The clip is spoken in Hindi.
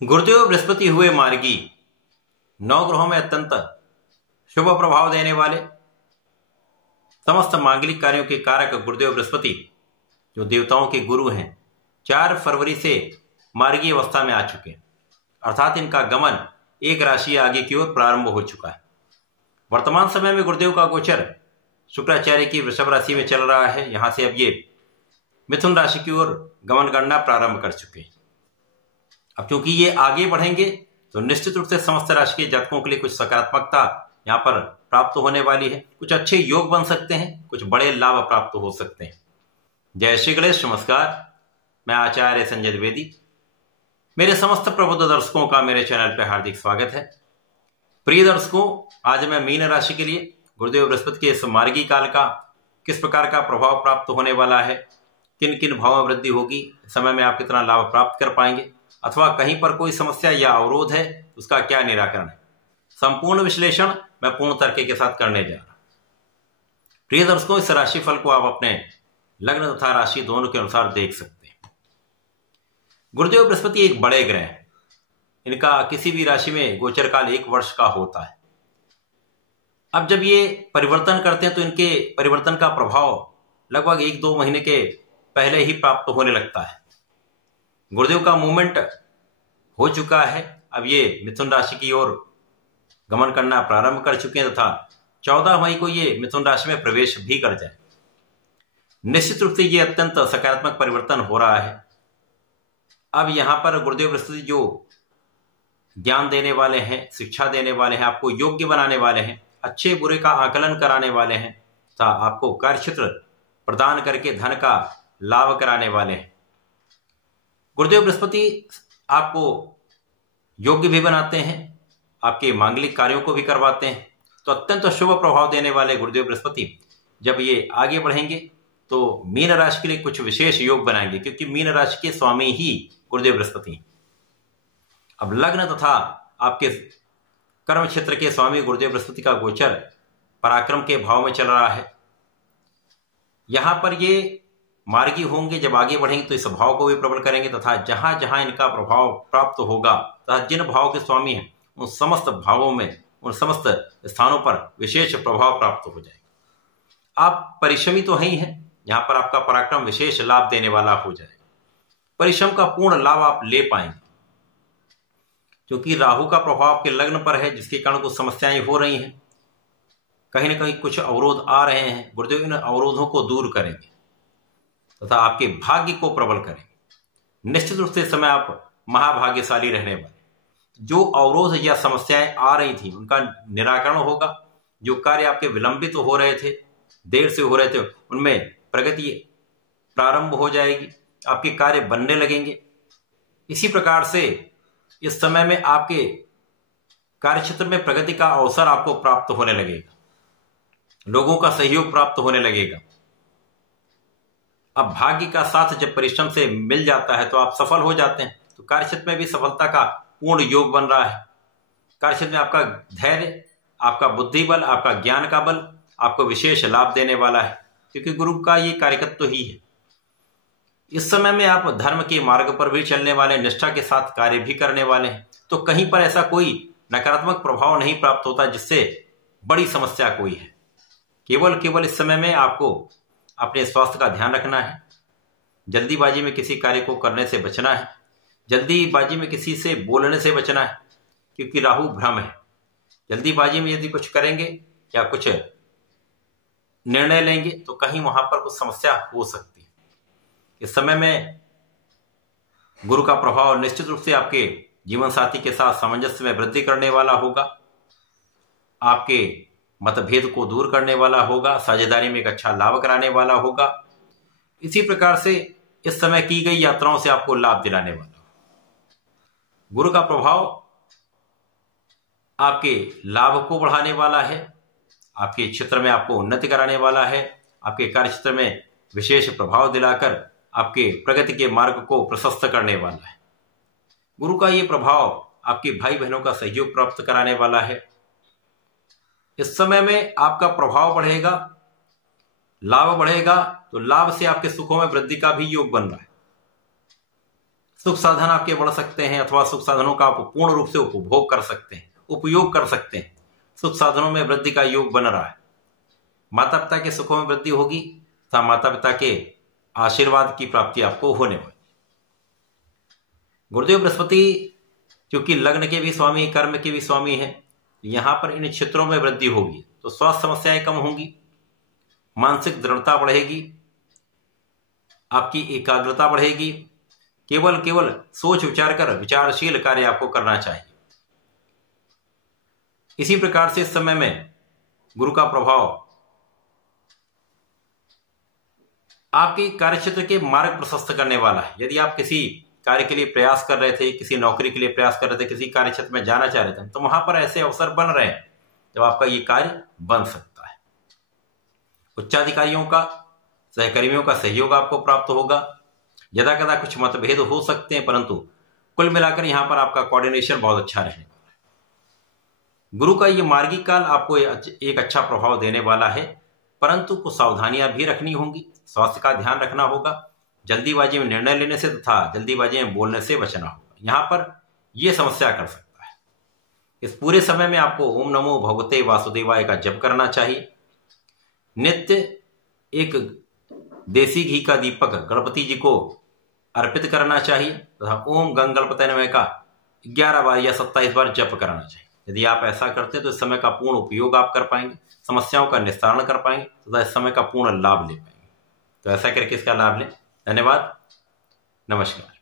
गुरुदेव बृहस्पति हुए मार्गी, नौ ग्रहों में अत्यंत शुभ प्रभाव देने वाले, समस्त मांगलिक कार्यों के कारक गुरुदेव बृहस्पति जो देवताओं के गुरु हैं 4 फरवरी से मार्गी अवस्था में आ चुके हैं, अर्थात इनका गमन एक राशि आगे की ओर प्रारंभ हो चुका है। वर्तमान समय में गुरुदेव का गोचर शुक्राचार्य की वृषभ राशि में चल रहा है। यहां से अब ये मिथुन राशि की ओर गमन करना प्रारंभ कर चुके हैं। अब क्योंकि ये आगे बढ़ेंगे तो निश्चित रूप से समस्त राशि के जातकों के लिए कुछ सकारात्मकता यहाँ पर प्राप्त होने वाली है। कुछ अच्छे योग बन सकते हैं, कुछ बड़े लाभ प्राप्त हो सकते हैं। जय श्री गणेश। नमस्कार, मैं आचार्य संजय द्विवेदी। मेरे समस्त प्रबुद्ध दर्शकों का मेरे चैनल पर हार्दिक स्वागत है। प्रिय दर्शकों, आज मैं मीन राशि के लिए गुरुदेव बृहस्पति के इस मार्गी काल का किस प्रकार का प्रभाव प्राप्त होने वाला है, किन किन भावों में वृद्धि होगी, समय में आप कितना लाभ प्राप्त कर पाएंगे, अथवा कहीं पर कोई समस्या या अवरोध है उसका क्या निराकरण है, संपूर्ण विश्लेषण मैं पूर्ण तर्क के साथ करने जा रहा हूं। प्रिय दर्शकों, इस राशिफल को आप अपने लग्न तथा राशि दोनों के अनुसार देख सकते हैं। गुरुदेव बृहस्पति एक बड़े ग्रह हैं। इनका किसी भी राशि में गोचर काल 1 वर्ष का होता है। अब जब ये परिवर्तन करते हैं तो इनके परिवर्तन का प्रभाव लगभग 1-2 महीने के पहले ही प्राप्त होने लगता है। गुरुदेव का मूवमेंट हो चुका है। अब ये मिथुन राशि की ओर गमन करना प्रारंभ कर चुके हैं तथा 14 मई को ये मिथुन राशि में प्रवेश भी कर जाए। निश्चित रूप से ये अत्यंत सकारात्मक परिवर्तन हो रहा है। अब यहां पर गुरुदेव बृहस्पति जो ज्ञान देने वाले हैं, शिक्षा देने वाले हैं, आपको योग्य बनाने वाले हैं, अच्छे बुरे का आकलन कराने वाले हैं तथा आपको कार्यक्षेत्र प्रदान करके धन का लाभ कराने वाले हैं। गुरुदेव बृहस्पति आपको योग्य भी बनाते हैं, आपके मांगलिक कार्यों को भी करवाते हैं। तो अत्यंत शुभ प्रभाव देने वाले गुरुदेव बृहस्पति जब ये आगे बढ़ेंगे तो मीन राशि के लिए कुछ विशेष योग बनाएंगे, क्योंकि मीन राशि के स्वामी ही गुरुदेव बृहस्पति। अब लग्न तथा आपके कर्म क्षेत्र के स्वामी गुरुदेव बृहस्पति का गोचर पराक्रम के भाव में चल रहा है। यहां पर ये मार्गी होंगे, जब आगे बढ़ेंगे तो इस भाव को भी प्रबल करेंगे तथा जहां जहां इनका प्रभाव प्राप्त होगा तथा जिन भाव के स्वामी हैं उन समस्त भावों में, उन समस्त स्थानों पर विशेष प्रभाव प्राप्त हो जाएगा। आप परिश्रमी तो ही हैं, यहां पर आपका पराक्रम विशेष लाभ देने वाला हो जाएगा। परिश्रम का पूर्ण लाभ आप ले पाएंगे, क्योंकि राहु का प्रभाव आपके लग्न पर है, जिसके कारण कुछ समस्याएं हो रही हैं, कहीं ना कहीं कुछ अवरोध आ रहे हैं। गुरुदेव इन अवरोधों को दूर करेंगे तथा आपके भाग्य को प्रबल करेंगे। निश्चित रूप से इस समय आप महाभाग्यशाली रहने वाले। जो अवरोध या समस्याएं आ रही थी उनका निराकरण होगा। जो कार्य आपके विलंबित हो रहे थे, देर से हो रहे थे, उनमें प्रगति प्रारंभ हो जाएगी, आपके कार्य बनने लगेंगे। इसी प्रकार से इस समय में आपके कार्यक्षेत्र में प्रगति का अवसर आपको प्राप्त होने लगेगा, लोगों का सहयोग प्राप्त होने लगेगा। अब भाग्य का साथ जब परिश्रम से मिल जाता है तो आप सफल हो जाते हैं। तो कार्यक्षेत्र में भी सफलता का पूर्ण योग बन रहा है। कार्यक्षेत्र में आपका धैर्य, आपका बुद्धि बल, आपका ज्ञान का बल आपको विशेष लाभ देने वाला है, क्योंकि गुरु का ये कार्यकत्व ही है। इस समय में आप धर्म के मार्ग पर भी चलने वाले, निष्ठा के साथ कार्य भी करने वाले हैं। तो कहीं पर ऐसा कोई नकारात्मक प्रभाव नहीं प्राप्त होता जिससे बड़ी समस्या कोई है। केवल इस समय में आपको अपने स्वास्थ्य का ध्यान रखना है। जल्दीबाजी में किसी कार्य को करने से बचना है। जल्दीबाजी में किसी से बोलने से बचना है, क्योंकि राहु भ्रम है। जल्दीबाजी में यदि कुछ करेंगे या कुछ निर्णय लेंगे तो कहीं वहां पर कुछ समस्या हो सकती है। इस समय में गुरु का प्रभाव निश्चित रूप से आपके जीवन साथी के साथ सामंजस्य में वृद्धि करने वाला होगा, आपके मतभेद को दूर करने वाला होगा, साझेदारी में एक अच्छा लाभ कराने वाला होगा। इसी प्रकार से इस समय की गई यात्राओं से आपको लाभ दिलाने वाला। गुरु का प्रभाव आपके लाभ को बढ़ाने वाला है, आपके क्षेत्र में आपको उन्नति कराने वाला है, आपके कार्य क्षेत्र में विशेष प्रभाव दिलाकर आपके प्रगति के मार्ग को प्रशस्त करने वाला है। गुरु का ये प्रभाव आपके भाई बहनों का सहयोग प्राप्त कराने वाला है। इस समय में आपका प्रभाव बढ़ेगा, लाभ बढ़ेगा, तो लाभ से आपके सुखों में वृद्धि का भी योग बन रहा है। सुख साधन आपके बढ़ सकते हैं अथवा सुख साधनों का आप पूर्ण रूप से उपभोग कर सकते हैं, उपयोग कर सकते हैं। सुख साधनों में वृद्धि का योग बन रहा है। माता पिता के सुखों में वृद्धि होगी तथा माता पिता के आशीर्वाद की प्राप्ति आपको होने वाली। गुरुदेव बृहस्पति क्योंकि लग्न के भी स्वामी, कर्म के भी स्वामी है, यहां पर इन क्षेत्रों में वृद्धि होगी तो स्वास्थ्य समस्याएं कम होंगी, मानसिक दृढ़ता बढ़ेगी, आपकी एकाग्रता बढ़ेगी। केवल सोच विचार कर विचारशील कार्य आपको करना चाहिए। इसी प्रकार से इस समय में गुरु का प्रभाव आपके कार्यक्षेत्र के मार्ग प्रशस्त करने वाला है। यदि आप किसी कार्य के लिए प्रयास कर रहे थे, किसी नौकरी के लिए प्रयास कर रहे थे, किसी कार्य क्षेत्र में जाना चाह रहे थे, तो वहां पर ऐसे अवसर बन रहे हैं जब आपका ये कार्य बन सकता है। उच्चाधिकारियों का, सहकर्मियों का सहयोग आपको प्राप्त होगा। यदा कदा कुछ मतभेद हो सकते हैं, परंतु कुल मिलाकर यहां पर आपका कोऑर्डिनेशन बहुत अच्छा रहने वाला है। गुरु का ये मार्गी काल आपको एक अच्छा प्रभाव देने वाला है, परंतु कुछ सावधानियां भी रखनी होंगी। स्वास्थ्य का ध्यान रखना होगा। जल्दीबाजी में निर्णय लेने से तथा जल्दीबाजी में बोलने से बचना होगा। यहां पर यह समस्या कर सकता है। इस पूरे समय में आपको ओम नमो भगवते वासुदेवाय का जप करना चाहिए। नित्य एक देसी घी का दीपक गणपति जी को अर्पित करना चाहिए तथा ओम गंग गणपते नमः का 11 बार या 27 बार जप कराना चाहिए। यदि आप ऐसा करते हैं तो इस समय का पूर्ण उपयोग आप कर पाएंगे, समस्याओं का निस्तारण कर पाएंगे तथा इस समय का पूर्ण लाभ ले पाएंगे। तो ऐसा करके इसका लाभ लें। धन्यवाद, नमस्कार।